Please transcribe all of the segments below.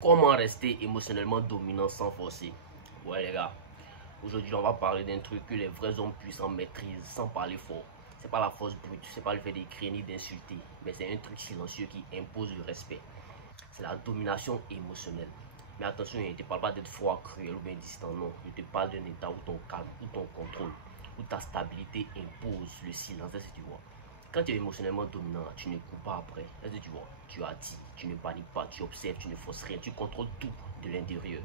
Comment rester émotionnellement dominant sans forcer? Ouais les gars, aujourd'hui on va parler d'un truc que les vrais hommes puissants maîtrisent sans parler fort. C'est pas la force brute, c'est pas le fait d'écrire ni d'insulter, mais c'est un truc silencieux qui impose le respect. C'est la domination émotionnelle. Mais attention, je ne te parle pas d'être froid, cruel ou bien distant, non. Je te parle d'un état où ton calme, où ton contrôle, où ta stabilité impose le silence, est-ce que tu vois? Quand tu es émotionnellement dominant, tu ne coupes pas après. Est-ce que tu vois? Tu attires, tu ne paniques pas, tu observes, tu ne forces rien, tu contrôles tout de l'intérieur.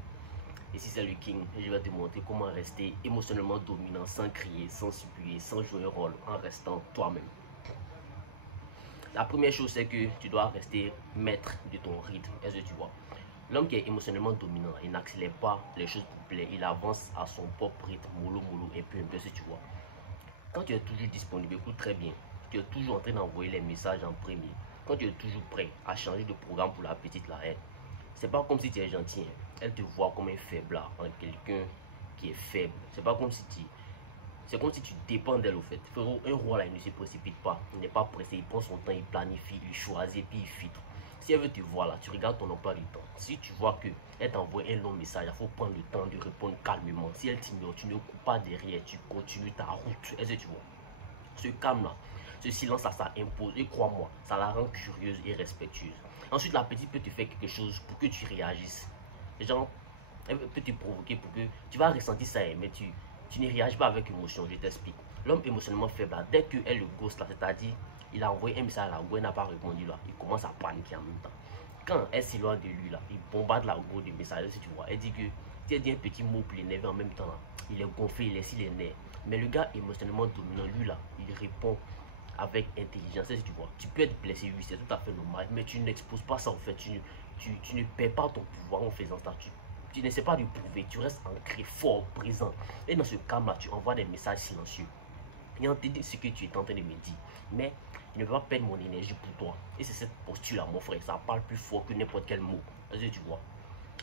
Et si c'est le King, je vais te montrer comment rester émotionnellement dominant sans crier, sans supplier, sans jouer un rôle, en restant toi-même. La première chose, c'est que tu dois rester maître de ton rythme. Est-ce que tu vois? L'homme qui est émotionnellement dominant, il n'accélère pas les choses pour plaire, il avance à son propre rythme, mollo mollo, un peu, si tu vois. Quand tu es toujours disponible, écoute très bien, tu es toujours en train d'envoyer les messages en premier. Quand tu es toujours prêt à changer de programme pour la petite là, c'est pas comme si tu es gentil, hein. Elle te voit comme un faible, en quelqu'un qui est faible. C'est pas comme si tu... C'est comme si tu dépends d'elle au fait. Frérot, un roi là, il ne se précipite pas. Il n'est pas pressé, il prend son temps, il planifie, il choisit, puis il filtre. Si elle veut te voir là, tu regardes ton emploi du temps. Si tu vois qu'elle t'envoie un long message, il faut prendre le temps de répondre calmement. Si elle t'ignore, tu ne coupes pas derrière, tu continues ta route. Est-ce que tu vois? Ce calme là, ce silence là, ça impose. Et crois-moi, ça la rend curieuse et respectueuse. Ensuite, la petite peut te faire quelque chose pour que tu réagisses. Les gens, elle peut te provoquer pour que tu vas ressentir ça, mais tu ne réagis pas avec émotion, je t'explique. L'homme émotionnellement faible, là, dès qu'elle le ghost là, c'est-à-dire, il a envoyé un message à la go, elle n'a pas répondu là, il commence à paniquer en même temps. Quand elle s'éloigne de lui là, il bombarde la go de messages, si tu vois. Elle dit que tu as dit un petit mot pour l'énerver en même temps là. Il est gonflé, il est s'il est nerfs. Mais le gars émotionnellement dominant, lui là, il répond avec intelligence, si tu vois. Tu peux être blessé, oui, c'est tout à fait normal, mais tu n'exposes pas ça en fait, tu ne perds pas ton pouvoir en faisant ça. Tu n'essaies pas de prouver, tu restes ancré, fort, présent. Et dans ce cas-là, tu envoies des messages silencieux. Et on te dit ce que tu es en train de me dire. Mais je ne vais pas perdre mon énergie pour toi. Et c'est cette posture-là, mon frère. Ça parle plus fort que n'importe quel mot. Est-ce que tu vois?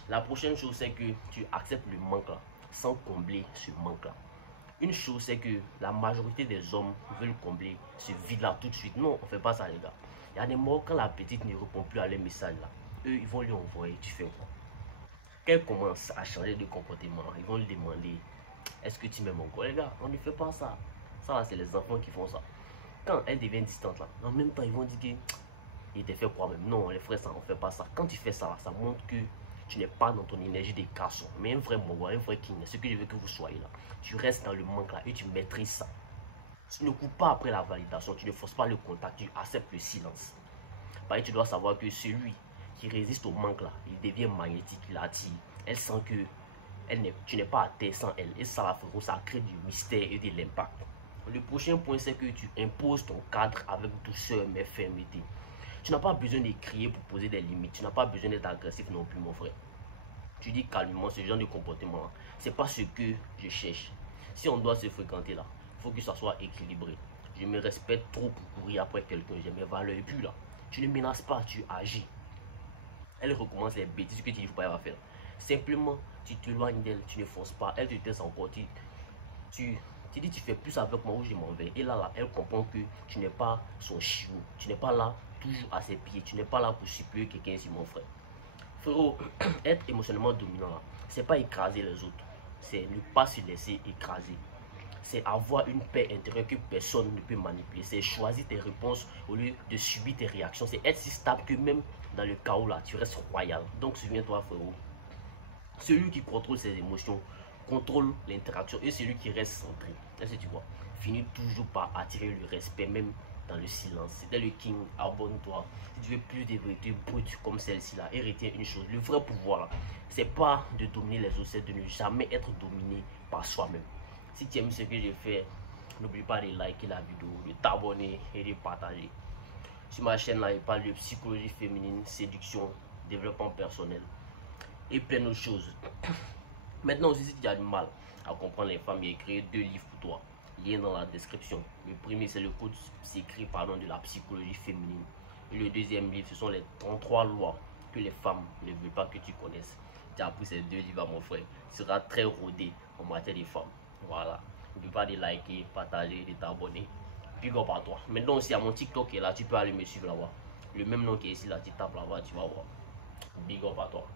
La prochaine chose, c'est que tu acceptes le manque là, sans combler ce manque-là. Une chose, c'est que la majorité des hommes veulent combler ce vide-là tout de suite. Non, on ne fait pas ça, les gars. Il y a des moments quand la petite ne répond plus à les messages là. Eux, ils vont lui envoyer, tu fais quoi? Qu'elle commence à changer de comportement, ils vont lui demander est-ce que tu m'aimes encore? Les gars, on ne fait pas ça. Ça, c'est les enfants qui font ça. Quand elle devient distante, là, en même temps, ils vont dire qu'il te fait quoi même? Non, les frères, ça, on ne fait pas ça. Quand tu fais ça, ça montre que tu n'es pas dans ton énergie de garçon, mais un vrai Mowa, un vrai king. Ce que je veux que vous soyez là. Tu restes dans le manque là et tu maîtrises ça. Tu ne coupes pas après la validation, tu ne forces pas le contact, tu acceptes le silence. Pareil, tu dois savoir que celui qui résiste au manque là, il devient magnétique, il attire. Elle sent que tu n'es pas à terre sans elle. Et ça, frérot, ça crée du mystère et de l'impact. Le prochain point, c'est que tu imposes ton cadre avec douceur mais fermeté. Tu n'as pas besoin de crier pour poser des limites. Tu n'as pas besoin d'être agressif non plus, mon frère. Tu dis calmement ce genre de comportement. C'est pas ce que je cherche. Si on doit se fréquenter là, il faut que ça soit équilibré. Je me respecte trop pour courir après quelqu'un. J'ai mes valeurs. Et puis là, tu ne menaces pas, tu agis. Elle recommence les bêtises que tu dis pas faire. Simplement, tu t'éloignes d'elle, tu ne forces pas. Elle te teste encore. Tu dis tu fais plus avec moi ou je m'en vais. Et là, elle comprend que tu n'es pas son chiot. Tu n'es pas là toujours à ses pieds. Tu n'es pas là pour supplier quelqu'un ici, mon frère. Frérot, être émotionnellement dominant, c'est pas écraser les autres. C'est ne pas se laisser écraser. C'est avoir une paix intérieure que personne ne peut manipuler. C'est choisir tes réponses au lieu de subir tes réactions. C'est être si stable que même dans le chaos là, tu restes royal. Donc souviens-toi, frérot. Celui qui contrôle ses émotions contrôle l'interaction et celui qui reste centré. Est-ce que tu vois? Finit toujours par attirer le respect, même dans le silence. C'était le king, abonne-toi. Si tu veux plus de vérité brute comme celle-ci là, et retiens une chose, le vrai pouvoir là, c'est pas de dominer les autres, c'est de ne jamais être dominé par soi-même. Si tu aimes ce que je fais, n'oublie pas de liker la vidéo, de t'abonner et de partager. Sur ma chaîne là, il parle de psychologie féminine, séduction, développement personnel et plein d'autres choses. Maintenant aussi, si tu as du mal à comprendre les femmes, j'ai créé 2 livres pour toi. Lien dans la description. Le premier, c'est le code secret de la psychologie féminine. Et le deuxième livre, ce sont les 33 lois que les femmes ne veulent pas que tu connaisses. Tu as appris ces 2 livres à mon frère. Tu seras très rodé en matière de femmes. Voilà. N'oublie pas de liker, partager, de t'abonner. Big up à toi. Maintenant aussi, à mon TikTok qui est là, tu peux aller me suivre là-bas. Le même nom qui est ici, là, tu tapes là-bas, tu vas voir. Big up à toi.